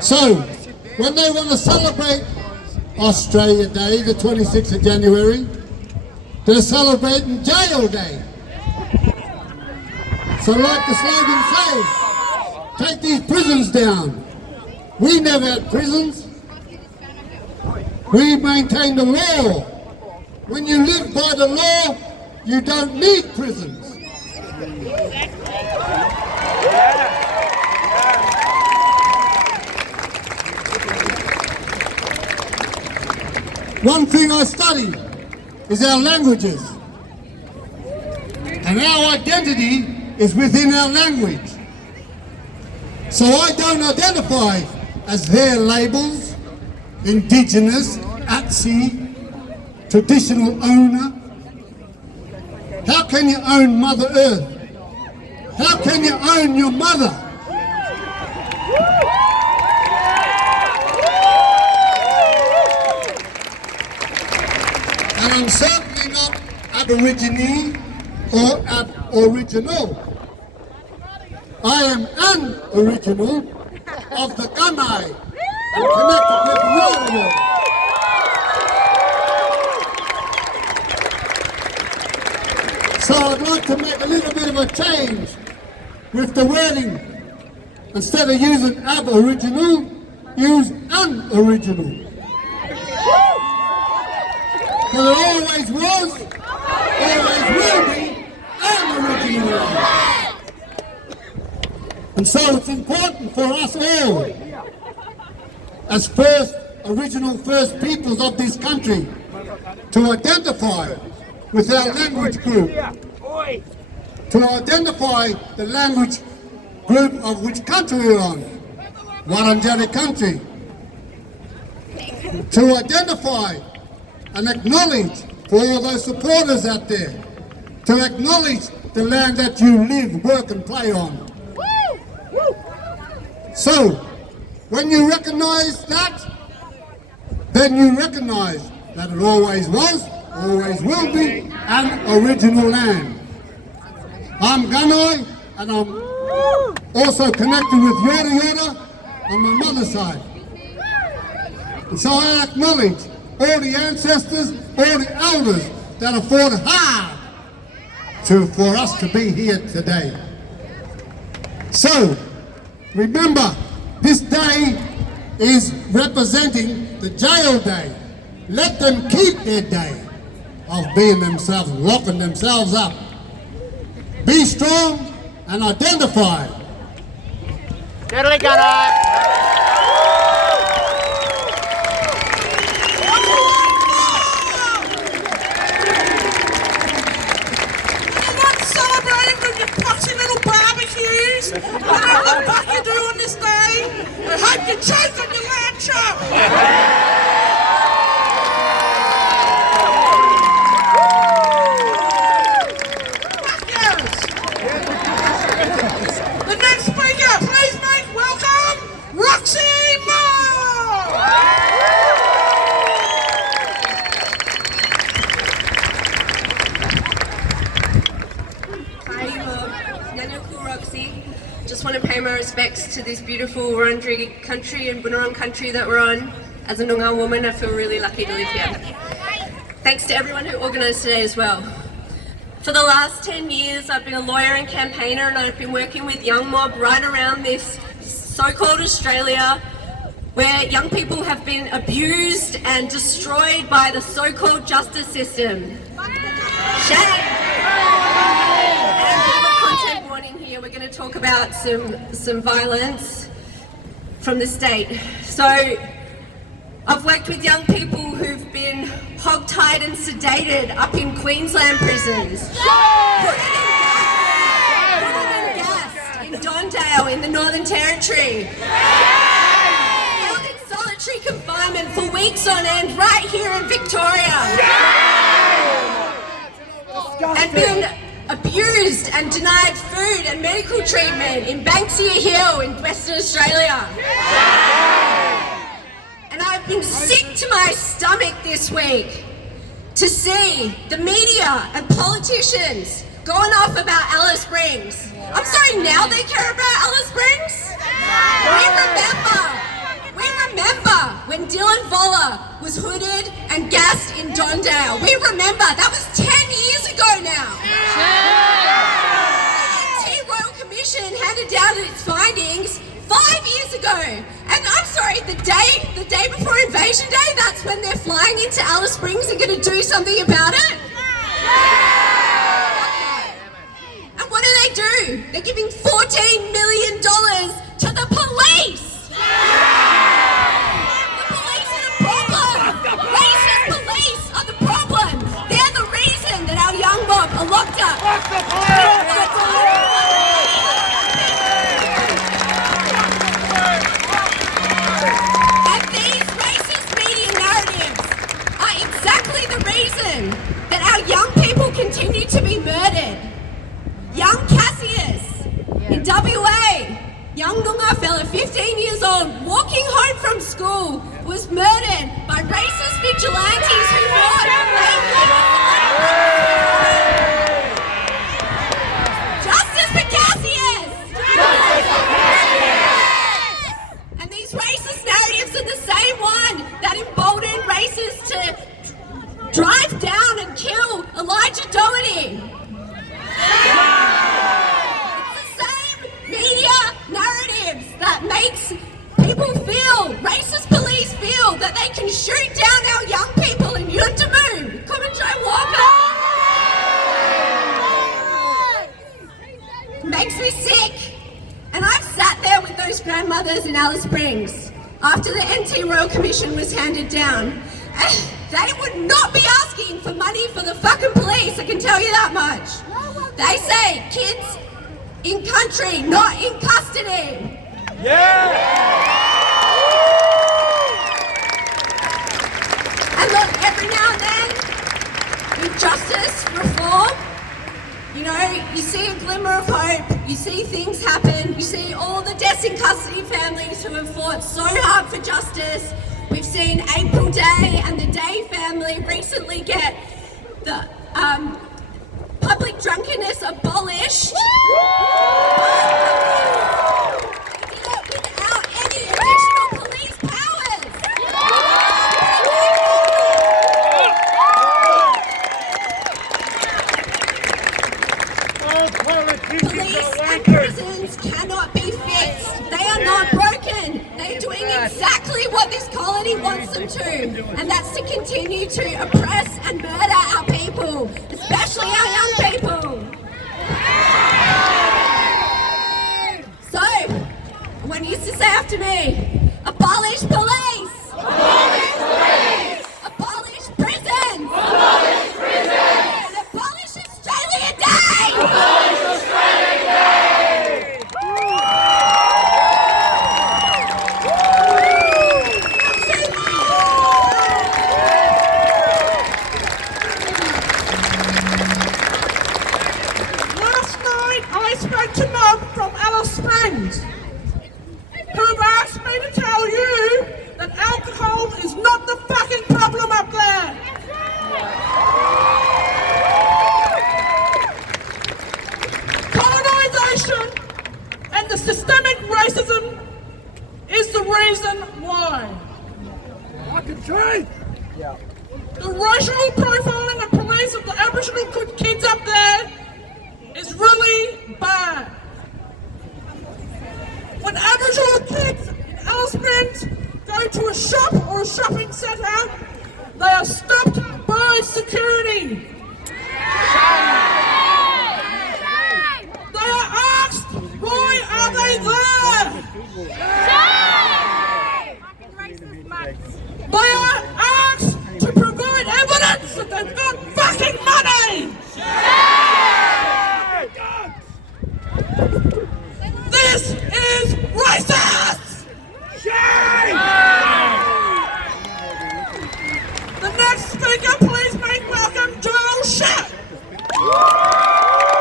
So, when they want to celebrate Australia Day, the 26th of January, they're celebrating Jail Day. So like the slogan says, take these prisons down. We never had prisons. We maintain the law. When you live by the law, you don't need prisons. One thing I study is our languages. And our identity is within our language. So I don't identify as their labels, Indigenous, Atsi, traditional owner. How can you own Mother Earth? How can you own your mother? And I'm certainly not Aborigine or Aboriginal. I am an original of the Gunai and connected with the world. So I'd like to make a little bit of a change with the wording. Instead of using Aboriginal, use unoriginal. Because it always was, always will be, unoriginal. And so it's important for us all, as first peoples of this country, to identify with our language group, to identify the language group of which country we're on, Wurundjeri country, to identify and acknowledge for all those supporters out there, to acknowledge the land that you live, work and play on. So, when you recognise that, then you recognise that it always was, always will be, an original land. I'm Gunai, and I'm also connected with Yoda Yoda on my mother's side. And so I acknowledge all the ancestors, all the elders that have fought hard for us to be here today. So, remember, this day is representing the jail day. Let them keep their day of being themselves, locking themselves up. Be strong and identify. Diddly gunner! Whatever the fuck you do on this day, I hope you choke on your lamb chop! The next speaker, please make welcome Roxy Moore! Hi, Nanaku Roxy. Just want to pay my respects to this beautiful Wurundjeri country and Bunurong country that we're on. As a Noongar woman, I feel really lucky to live here. Thanks to everyone who organised today as well. For the last 10 years, I've been a lawyer and campaigner, and I've been working with young mob right around this so-called Australia, where young people have been abused and destroyed by the so-called justice system. Shame! Here we're going to talk about some violence from the state. So I've worked with young people who've been hog-tied and sedated up in Queensland prisons, put in gas in Dondale in the Northern Territory, held in solitary confinement for weeks on end right here in Victoria, and been abused and denied food and medical treatment in Banksia Hill in Western Australia. And I've been sick to my stomach this week to see the media and politicians going off about Alice Springs. I'm sorry, now they care about Alice Springs? We remember ago. And I'm sorry, the day before Invasion Day, that's when they're flying into Alice Springs and going to do something about it? And what do? They're giving $14 million to the police. The police are the problem. Racist police are the problem. They're the reason that our young mob are locked up. Fuck the police! And these racist media narratives are exactly the reason that our young people continue to be murdered. Young Cassius in WA, young Noongar fella, 15 years old, walking home from school, was murdered by racist vigilantes who thought they Justice for Cassius! And these racist narratives are the same one that emboldened racists to drive down and kill Elijah Doherty. It's the same media narratives that makes people feel, racist police feel, that they can shoot down our young people in Yuendamu. Kumanjai Walker. Makes me sick. And I've sat there with those grandmothers in Alice Springs after the NT Royal Commission was handed down. And they would not be asking for money for the fucking police, I can tell you that much. They say kids in country, not in custody. Yeah! And look, every now and then, with justice reform, you know, you see a glimmer of hope, you see things happen, you see all the deaths in custody families who have fought so hard for justice. We've seen April Day and the Day family recently get the public drunkenness abolished. They did it without any additional police powers. Police and prisons cannot be fixed. They are not broken. They're doing exactly what this colony wants them to, and that's to continue to oppress and murder our people, especially our young people. So, when you used to say after me, abolish police! Abolish police! Abolish prisons! Abolish prisons! And abolish Australia Day! Abolish Australia Day! Last night I spoke to Mum from Alice Springs, who asked me to tell you that alcohol is not the fucking problem up there. Colonisation and the systemic racism is the reason why. Fucking true! The racial profiling of police of the Aboriginal kids up there is really bad. When Aboriginal kids in Alice Springs go to a shop or a shopping centre, they are stopped by security.